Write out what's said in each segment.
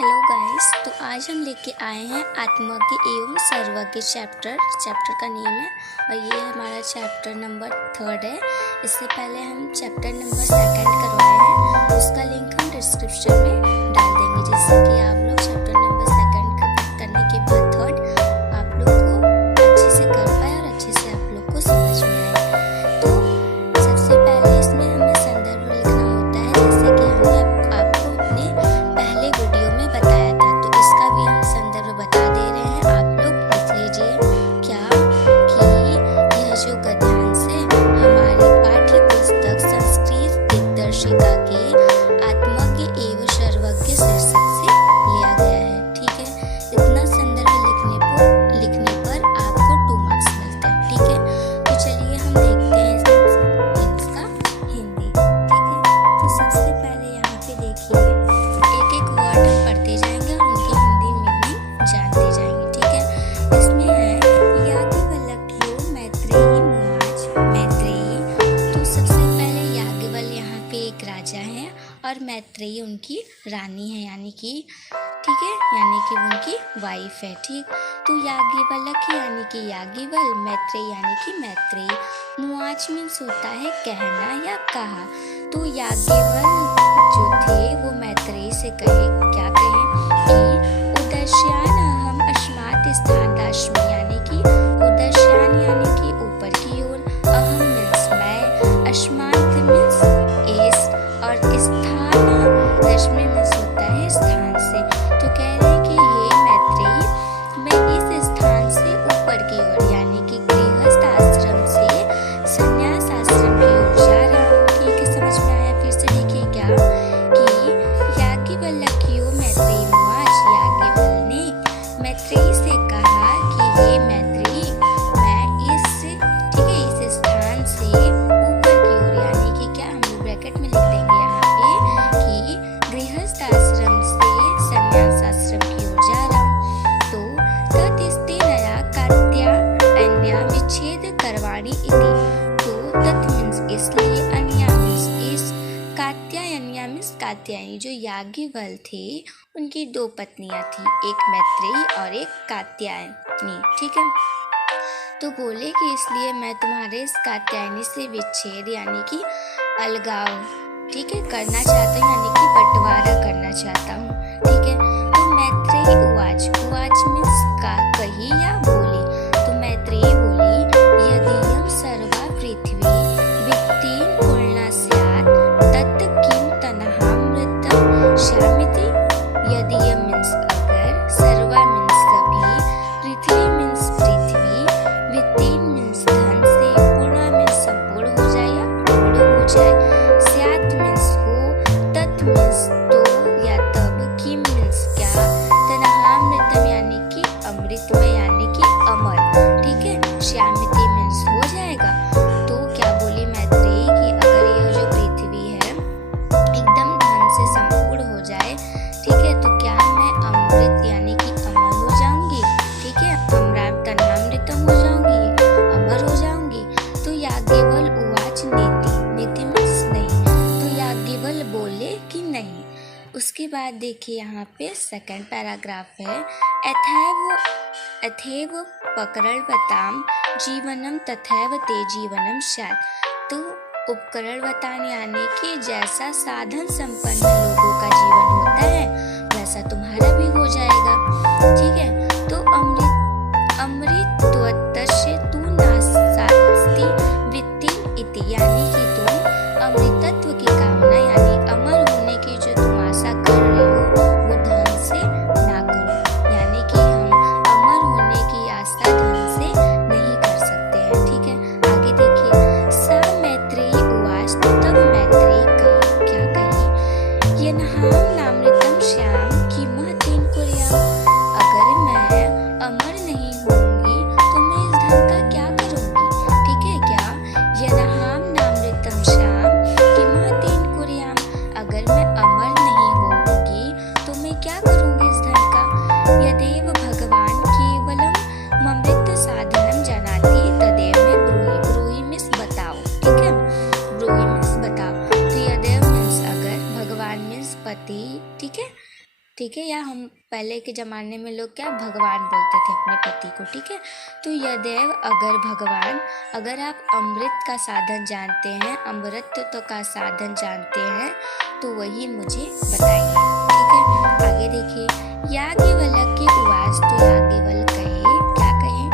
Hello guys, तो आज हम लेके आए हैं आत्मज्ञ एवं सर्वज्ञ चैप्टर का नेम है और ये हमारा चैप्टर नंबर 3 है। इससे पहले हम चैप्टर नंबर 2 करवाए हैं, उसका लिंक हम डिस्क्रिप्शन में डाल देंगे, जिससे कि आप लोग चैप्टर नंबर 2 करने के बाद 3 आप लोग को अच्छे से कर पाए और अच्छे से आप लोग को समझ में आए। तो सबसे पहले इसमें हमें संदर्भ लिखना होता है, जैसे कि हमने आपको अपने पहले वीडियो में बताया था, तो इसका भी हम संदर्भ बता दे रहे हैं। आप लोग लिख लीजिए क्या कि यह जो गद्यांश है हमारी पाठ्य पुस्तक संस्कृत दिग्दर्शिका के आत्मज्ञ एवं सर्वज्ञ शीर्षक से लिया गया है। ठीक है, इतना संदर्भ लिखने पर आपको 2 मार्क्स मिलते हैं। ठीक है, तो चलिए हम देखते हैं इसका हिंदी। ठीक है, तो सबसे पहले यहाँ पे देखिए एक वर्ड हम पढ़ते जाएंगे और उनकी हिंदी मीनिंग जानते जाएंगे। ठीक है, इसमें है याज्ञवल्क्यो मैत्रेयी मुवाच। मैत्रेयी, तो सबसे पहले याज्ञवल्क्य यहाँ पे एक राजा है और मैत्रेयी उनकी रानी है, यानी कि ठीक है, यानी कि उनकी वाइफ है। ठीक, तो याज्ञवल्क्य यानी कि याज्ञवल, मैत्रेयी यानी कि मैत्रेयी। मुवाच मीन्स होता है कहना या कहा। तो याज्ञवल जो थे वो मैत्रेयी से कहे, क्या कहे कि उदस्यान अहम अस्मात् स्थानाश्मि, यानी कि उदस्यान यानी कि ऊपर की ओर, अहम मीन्स मैं, अस्मात् मीन्स इस, और स्थान दशमी मीन्स होता है स्थान से। तो कह रहे हैं कि हे मैत्रेयी, मैं इस स्थान से ऊपर की ओर यानी कि गृहस्थ आश्रम से संन्यास आश्रम की ओर जा रहा हूँ। ठीक है, समझ में आया? फिर से देखिए क्या कि याज्ञवल्क्यो मैत्रेयी मुवाच, याज्ञवल ने मैत्रेयी से कहा कि हे मैत्रेयी, मैं इस ठीक है इस स्थान से ऊपर की ओर, यानी कि क्या हम लोग ब्रैकेट में लिख देंगे यहाँ पे कि गृहस्थ आश्रम से संन्यास आश्रम की ओर जा रहा हूँ। तो तत्स्तेनया कात्यायन्या विच्छेद करवाणि इति। तो तत् मीन्स इसलिए, अन्या मीन्स इस, कात्यायन्या मीन्स कात्यायनी। जो याज्ञवल थे उनकी 2 पत्नियां थी, एक मैत्रेयी और एक कात्यायनी। ठीक है, तो बोले कि इसलिए मैं तुम्हारे इस कात्यायनी से विच्छेद यानी कि अलगाव ठीक है करना चाहता हूँ, यानी कि बंटवारा करना चाहता हूँ। ठीक है, तो मैत्रेयी उवाच, उवाच मीन्स कही या बोली। तो मैत्रेयी बोली, यदि सर्वा पृथ्वी वित्तीन पूर्णा स्यात् तत् किं तन्हामृतं श्यामिति। यदि मीन्स अगर, सर्वा मीन्स सभी, पृथ्वी मीन्स पृथ्वी, वित्तीन मीन्स धन से, पूर्णा मीन्स संपूर्ण हो जाए या पूर्ण हो जाए, स्यात् मीन्स हो, तत् मीन्स तो या तब, किम मीन्स क्या, तन्हामृतम यानी कि अमृतमय यानी कि अमर। ठीक है, श्यामिति मीन्स हो जाएगा। तो क्या बोली मैत्रेयी कि अगर यह जो पृथ्वी है एकदम धन से संपूर्ण हो जाए, ठीक है, तो क्या मैं अमृत यानी कि अमर हो जाऊंगी। ठीक है, तन्हामृतम हो जाऊंगी, अमर हो जाऊंगी। तो याज्ञवल उवाच नीति, नीति मीन्स नहीं। तो याज्ञवल बोले कि नहीं। उसके बाद देखिए यहाँ पे 2nd पैराग्राफ है, अथैव उपकरणवतां जीवनम तथैव ते जीवनम स्यात्। तो उपकरणवतां यानी कि जैसा साधन संपन्न लोगों का जीवन होता है वैसा तुम्हारा भी हो जाएगा। ठीक है, तो अमृतत्वस्य तु नास्ति वित्तिं इति, यानी कि तुम अमृतत्व की कामना यानी अमर होने की जो तुम आशा कर रहे हो वो धन से ना करो, यानी कि हम अमर होने की आशा धन से नहीं कर सकते हैं। ठीक है, आगे देखिए, सा मैत्रेयी उवाच, तब मैत्रेयी कही, क्या कही, यन्हाम नामृतम श्याम किमः तेन कुर्याम। अगर मैं अमर नहीं होंगी तो मैं इस धन का क्या करूंगी। ठीक है, क्या, यन्हाम नामृतम श्याम किमः तेन कुर्याम, अगर मैं अमर नहीं होंगी तो मैं क्या करूंगी इस धन का। यदेव भगवान केवलम ममृत साधनम जानाति तदेव में ब्रूहि, ब्रूहि मीन्स बताओ। ठीक है, ब्रूहि मीन्स बताओ। तो यदेव मीन्स अगर, भगवान मीन्स पति। ठीक है, ठीक है, या हम पहले के ज़माने में लोग क्या भगवान बोलते थे अपने पति को, ठीक है। तो यदेव अगर भगवान, अगर आप अमृत का साधन जानते हैं, अमृत तो का साधन जानते हैं, तो वही मुझे बताइए, ठीक है। आगे देखिए, याज्ञवल्क्य उवाच, तो याज्ञवल्क्य कहे, क्या कहे,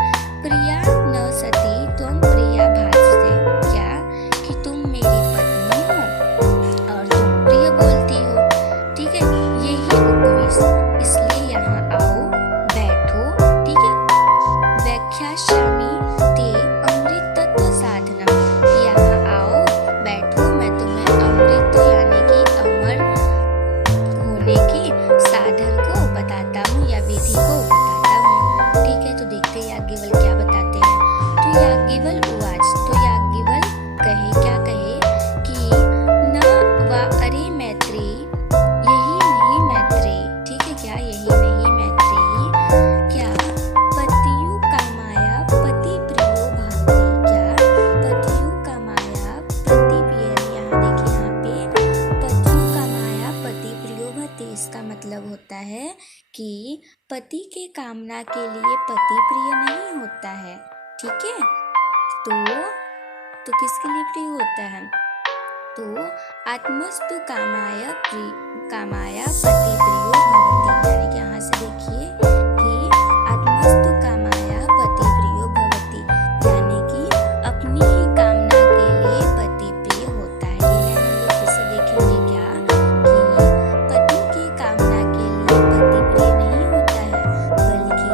प्रिया न सती त्वं प्रिया भासते, क्या कि तुम मेरी पत्नी हो और तुम प्रिय बोलती हो, ठीक है। यही उपविश, इसलिए यहाँ आओ, बैठो, ठीक है। व्याख्यास्यामि ते अमृतत्व साधनम, यहाँ आओ, बैठो, मैं तुम्हें अमृत यानी कि अमर होने की साधन को बताता हूँ या विधि को बताता हूँ, ठीक है। तो देखते हैं याज्ञवल्क्य क्या बताते हैं। तो याज्ञवल्क्य उवाच, तो याज्ञवल्क्य कहे, क्या कहे कि न वा अरे मैत्री, यही नहीं मैत्री, ठीक है, क्या यही नहीं मैत्री, क्या पतियु कामाया पति प्रियो भवति, क्या पतियु कामाया पति प्रिय, यहाँ देखिए, यहाँ पे पतियु कामाया पति प्रियो भवति, इसका मतलब होता है कि पति के कामना के लिए पति प्रिय नहीं होता है, ठीक है। तो किसके लिए प्रिय होता है, तो आत्मस्तु कामाया पति प्रियो भवति, यानी कि यहाँ से देखिए कि आत्मस्तु कामाया पति प्रियो भवति, यानी कि अपनी ही कामना के लिए पति प्रिय होता है। ये हम लोग फिर से देखेंगे क्या, कि पति की कामना के लिए पति प्रिय नहीं होता है, बल्कि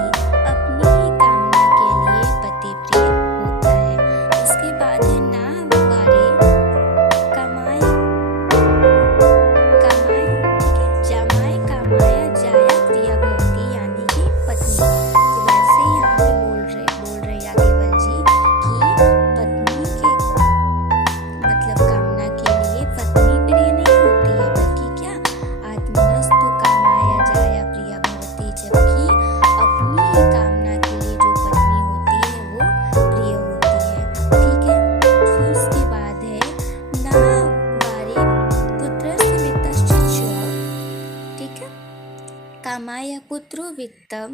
अपनी ही कामना के लिए पति प्रिय होता है। उसके बाद है ना वारे कमाए, जमाए कामाया जाया प्रिया भवति, यानी कि पत्नी। तो वैसे ही यहाँ पे बोल रहे याज्ञवल्क्य जी कि पत्नी के मतलब कामना के लिए पत्नी प्रिय नहीं होती है, बल्कि क्या आत्मनस्तु कामाया जाया प्रिया भवति, जबकि अपनी ही कामना के लिए जो पत्नी होती है वो प्रिय होती है, ठीक है। फिर उसके बाद है ना वारे पुत्रस्य वित्तस्य च, ठीक है, कामाया पुत्रो वित्तम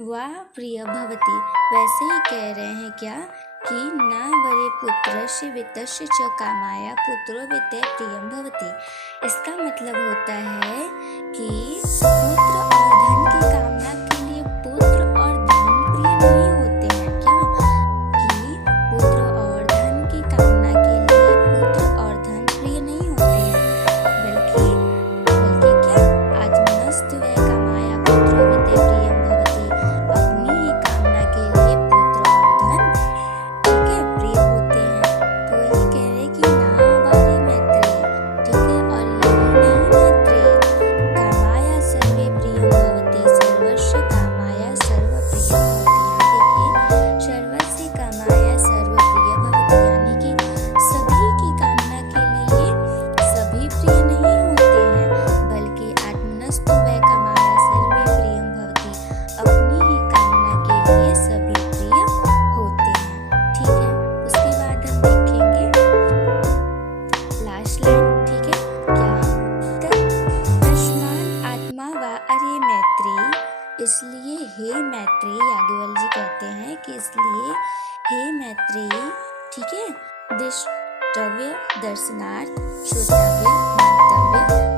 वा प्रिय भवति, वैसे ही कह रहे हैं क्या कि न वरे पुत्रस्य वित्तस्य च कामाया पुत्रो वित्ते प्रियम भवति, इसका मतलब होता है कि पुत्र और धन की कामना के लिए पुत्र और धन प्रिय नहीं होते हैं, क्या कि पुत्र और धन की कामना के लिए पुत्र और धन प्रिय नहीं होते हैं, बल्कि क्या आत्मनस्तु व कामाया पुत्रो वित्ते प्रियम भवति, अपनी ही कामना के लिए पुत्र और धन, ठीक है, प्रिय होते हैं। तो वही कह रहे कि ना वारे मैत्री, ठीक है, और यही नहीं मैत्री, कामाया सर्वे प्रियम भवति, सर्वस्य कामाया सर्व प्रिय भवति, यहाँ देखिए, सर्वस्य कामाया सर्व प्रिय भवति, यानी कि सभी की कामना के लिए सभी प्रिय नहीं होते हैं, बल्कि आत्मनस्तु व कामाया सर्वे प्रियम भवति, अपनी ही कामना के लिए सभी प्रिय होते हैं, ठीक है। उसके बाद हम देखेंगे लास्ट लाइन, ठीक है, क्या तस्मान् आत्मा वा अरे मैत्री, इसलिए हे मैत्री, याज्ञवल्क्य जी कहते हैं कि इसलिए हे मैत्री, ठीक है, द्रष्टव्य दर्शनार्थ, श्रोतव्य मंतव्य